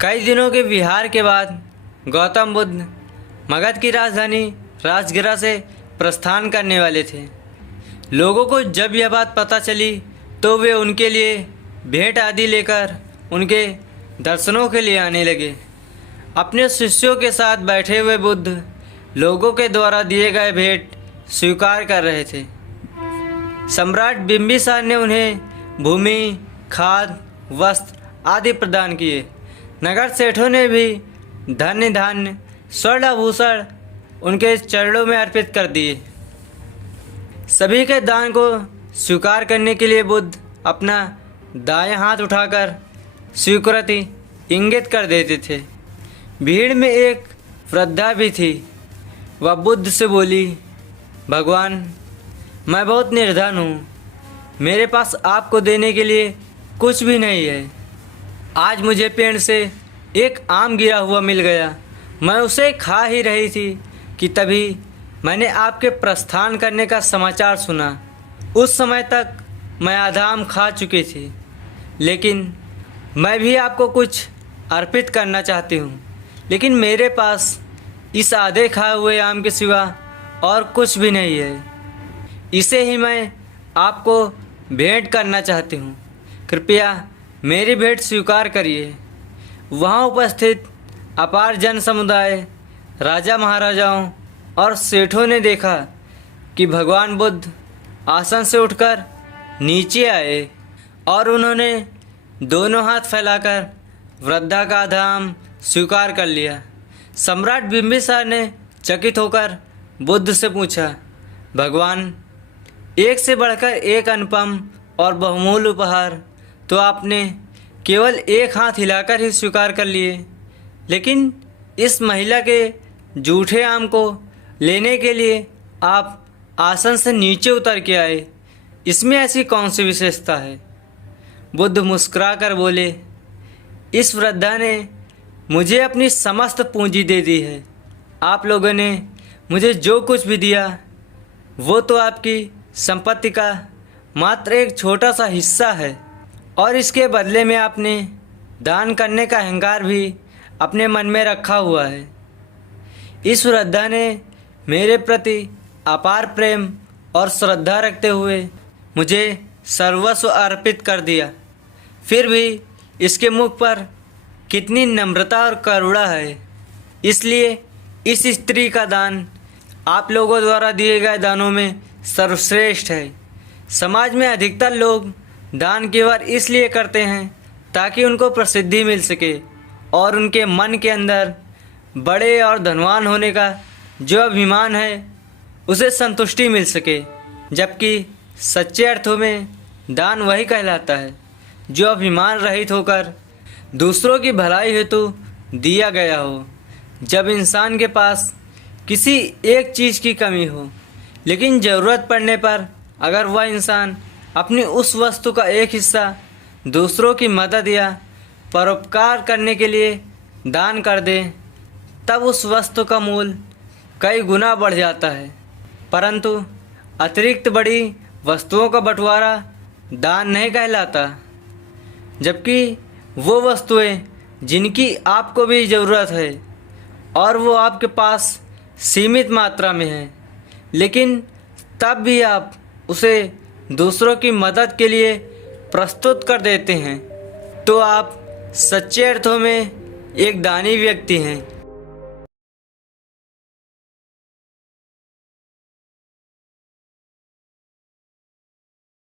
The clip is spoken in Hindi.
कई दिनों के विहार के बाद गौतम बुद्ध मगध की राजधानी राजगिरा से प्रस्थान करने वाले थे। लोगों को जब यह बात पता चली तो वे उनके लिए भेंट आदि लेकर उनके दर्शनों के लिए आने लगे। अपने शिष्यों के साथ बैठे हुए बुद्ध लोगों के द्वारा दिए गए भेंट स्वीकार कर रहे थे। सम्राट बिंबिसार ने उन्हें भूमि, खाद, वस्त्र आदि प्रदान किए। नगर सेठों ने भी धन्य धान्य, स्वर्ण आभूषण उनके चरणों में अर्पित कर दिए। सभी के दान को स्वीकार करने के लिए बुद्ध अपना दाएं हाथ उठाकर स्वीकृति इंगित कर देते थे। भीड़ में एक वृद्धा भी थी। वह बुद्ध से बोली, भगवान, मैं बहुत निर्धन हूँ। मेरे पास आपको देने के लिए कुछ भी नहीं है। आज मुझे पेड़ से एक आम गिरा हुआ मिल गया। मैं उसे खा ही रही थी कि तभी मैंने आपके प्रस्थान करने का समाचार सुना। उस समय तक मैं आधा आम खा चुकी थी, लेकिन मैं भी आपको कुछ अर्पित करना चाहती हूँ। लेकिन मेरे पास इस आधे खाए हुए आम के सिवा और कुछ भी नहीं है। इसे ही मैं आपको भेंट करना चाहती हूँ। कृपया मेरी भेंट स्वीकार करिए। वहाँ उपस्थित अपार जन समुदाय, राजा महाराजाओं और सेठों ने देखा कि भगवान बुद्ध आसन से उठकर नीचे आए और उन्होंने दोनों हाथ फैलाकर वृद्धा का आधा आम स्वीकार कर लिया। सम्राट बिंबिसार ने चकित होकर बुद्ध से पूछा, भगवान, एक से बढ़कर एक अनुपम और बहुमूल्य उपहार तो आपने केवल एक हाथ हिलाकर ही स्वीकार कर लिए, लेकिन इस महिला के जूठे आम को लेने के लिए आप आसन से नीचे उतर के आए। इसमें ऐसी कौन सी विशेषता है? बुद्ध मुस्कुरा कर बोले, इस वृद्धा ने मुझे अपनी समस्त पूंजी दे दी है। आप लोगों ने मुझे जो कुछ भी दिया वो तो आपकी संपत्ति का मात्र एक छोटा सा हिस्सा है, और इसके बदले में आपने दान करने का अहंकार भी अपने मन में रखा हुआ है। इस वृद्धा ने मेरे प्रति अपार प्रेम और श्रद्धा रखते हुए मुझे सर्वस्व अर्पित कर दिया। फिर भी इसके मुख पर कितनी नम्रता और करुणा है। इसलिए इस स्त्री का दान आप लोगों द्वारा दिए गए दानों में सर्वश्रेष्ठ है। समाज में अधिकतर लोग दान केवल इसलिए करते हैं ताकि उनको प्रसिद्धि मिल सके और उनके मन के अंदर बड़े और धनवान होने का जो अभिमान है उसे संतुष्टि मिल सके। जबकि सच्चे अर्थों में दान वही कहलाता है जो अभिमान रहित होकर दूसरों की भलाई हेतु दिया गया हो। जब इंसान के पास किसी एक चीज़ की कमी हो, लेकिन ज़रूरत पड़ने पर अगर वह इंसान अपनी उस वस्तु का एक हिस्सा दूसरों की मदद या परोपकार करने के लिए दान कर दे, तब उस वस्तु का मूल्य कई गुना बढ़ जाता है। परंतु अतिरिक्त बड़ी वस्तुओं का बंटवारा दान नहीं कहलाता। जबकि वो वस्तुएं जिनकी आपको भी ज़रूरत है और वो आपके पास सीमित मात्रा में है, लेकिन तब भी आप उसे दूसरों की मदद के लिए प्रस्तुत कर देते हैं, तो आप सच्चे अर्थों में एक दानी व्यक्ति हैं।